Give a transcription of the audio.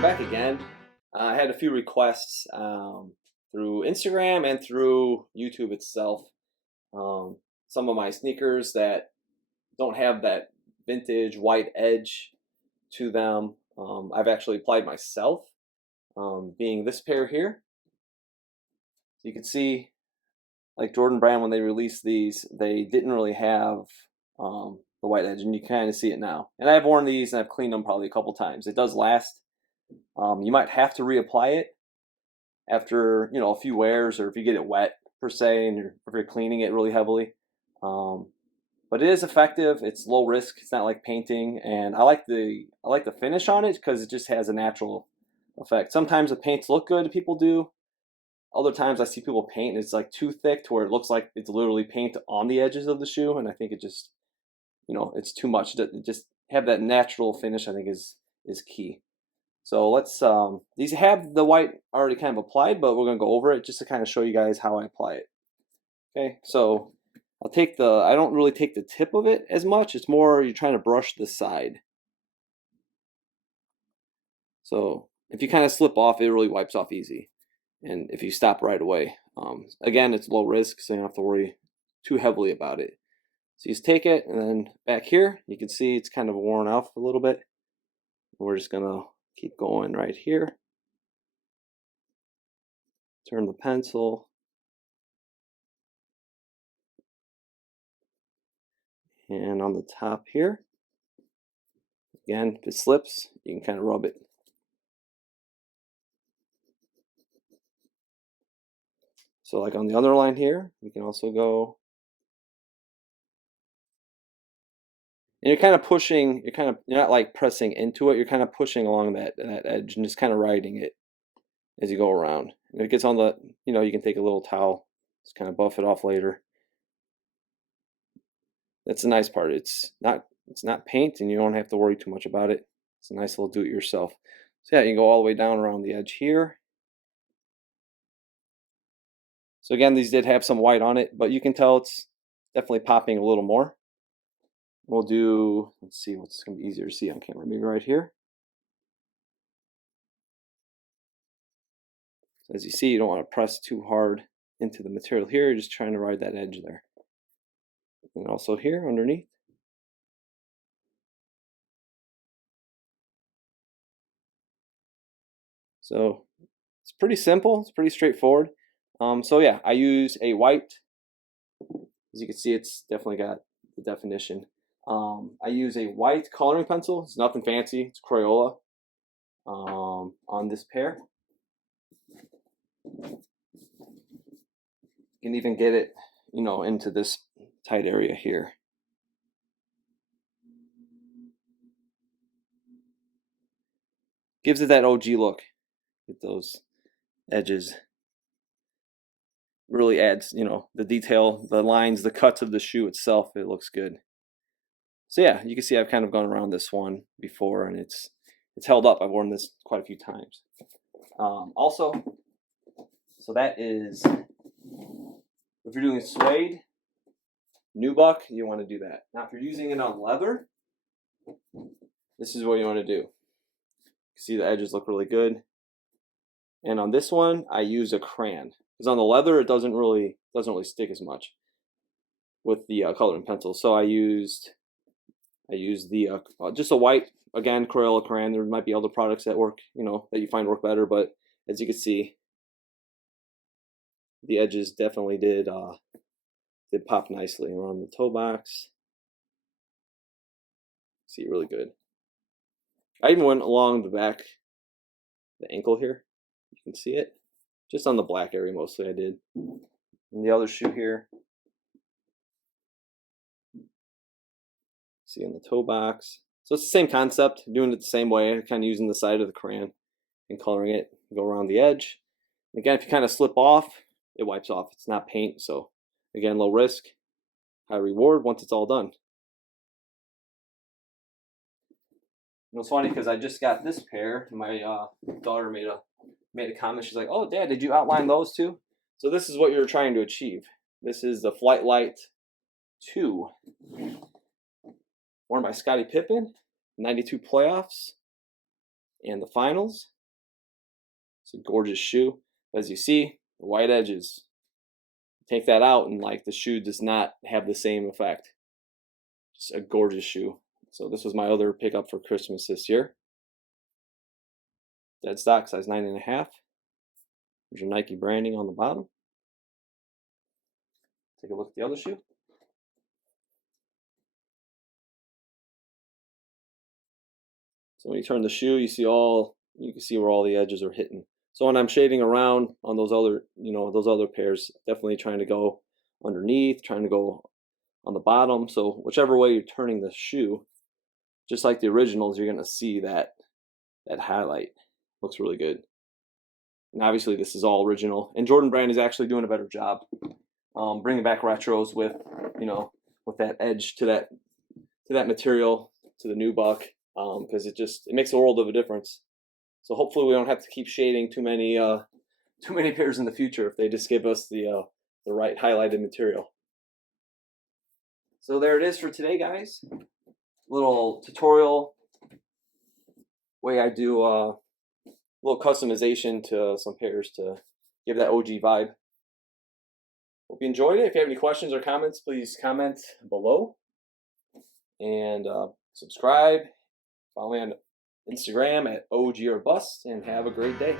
I'm back again. I had a few requests through Instagram and through YouTube itself. Um, some of my sneakers that don't have that vintage white edge to them, I've actually applied myself, being this pair here. So you can see, like Jordan Brand, when they released these, they didn't really have the white edge, and you kind of see it now. And I've worn these and I've cleaned them probably a couple times. It does last. You might have to reapply it after a few wears, or if you get it wet per se, and if you're cleaning it really heavily. Um, but it is effective. It's low risk. It's not like painting, and I like the finish on it because it just has a natural effect. Sometimes the paints look good. People do. Other times I see people paint and it's like too thick to where it looks like it's literally paint on the edges of the shoe, and I think it just it's too much. To just have that natural finish, I think is key. So let's, these have the white already kind of applied, but we're going to go over it just to kind of show you guys how I apply it. Okay, so I don't really take the tip of it as much. It's more you're trying to brush the side. So if you kind of slip off, it really wipes off easy. And if you stop right away, again, it's low risk, so you don't have to worry too heavily about it. So you just take it, and then back here, you can see it's kind of worn off a little bit. We're just going to keep going right here. Turn the pencil. And on the top here, again, if it slips, you can kind of rub it. So like on the other line here, you can also go, and you're kind of pushing, you're not like pressing into it, you're kind of pushing along that edge and just kind of riding it as you go around. And if it gets on the, you can take a little towel, just kind of buff it off later. That's the nice part. It's not paint, and you don't have to worry too much about it. It's a nice little do-it-yourself. So yeah, you can go all the way down around the edge here. So again, these did have some white on it, but you can tell it's definitely popping a little more. We'll do, let's see what's going to be easier to see on camera, maybe right here. So as you see, you don't want to press too hard into the material here. You're just trying to ride that edge there. And also here underneath. So it's pretty simple. It's pretty straightforward. So yeah, I use a white. As you can see, it's definitely got the definition. I use a white coloring pencil. It's nothing fancy. It's Crayola on this pair. You can even get it, into this tight area here. Gives it that OG look. Get those edges. Really adds, the detail, the lines, the cuts of the shoe itself. It looks good. So yeah, you can see I've kind of gone around this one before, and it's held up. I've worn this quite a few times. Also, so that is, if you're doing suede, nubuck, you want to do that. Now, if you're using it on leather, this is what you want to do. See, the edges look really good. And on this one, I use a crayon, because on the leather it doesn't really stick as much with the coloring pencil. So I used the just a white, again, Crayola crayon. There might be other products that work, that you find work better, but as you can see, the edges definitely did pop nicely around the toe box. See, really good. I even went along the back, the ankle here. You can see it, just on the black area mostly. I did. And the other shoe here, see on the toe box. So it's the same concept, doing it the same way, kind of using the side of the crayon and coloring it, go around the edge. Again, if you kind of slip off, it wipes off. It's not paint, so again, low risk, high reward once it's all done. It's funny because I just got this pair. My daughter made a comment. She's like, "Oh, Dad, did you outline those too?" So this is what you're trying to achieve. This is the Lite 2, worn by Scottie Pippen, '92 playoffs. and the finals. It's a gorgeous shoe. As you see, the white edges. Take that out and like the shoe does not have the same effect. Just a gorgeous shoe. So this was my other pickup for Christmas this year. Dead stock, size 9.5. There's your Nike branding on the bottom. Take a look at the other shoe. So when you turn the shoe, you can see where all the edges are hitting. So when I'm shading around on those other pairs, definitely trying to go underneath, trying to go on the bottom. So whichever way you're turning the shoe, just like the originals, you're gonna see that highlight. Looks really good. And obviously this is all original. And Jordan Brand is actually doing a better job bringing back retros with, with that edge to that material, to the nubuck, because it makes a world of a difference. So hopefully we don't have to keep shading too many pairs in the future if they just give us the right highlighted material. So there it is for today, guys. Little tutorial way I do a little customization to some pairs to give that OG vibe. Hope you enjoyed it. If you have any questions or comments, please comment below. And subscribe. Follow me on Instagram at OG or Bust, and have a great day.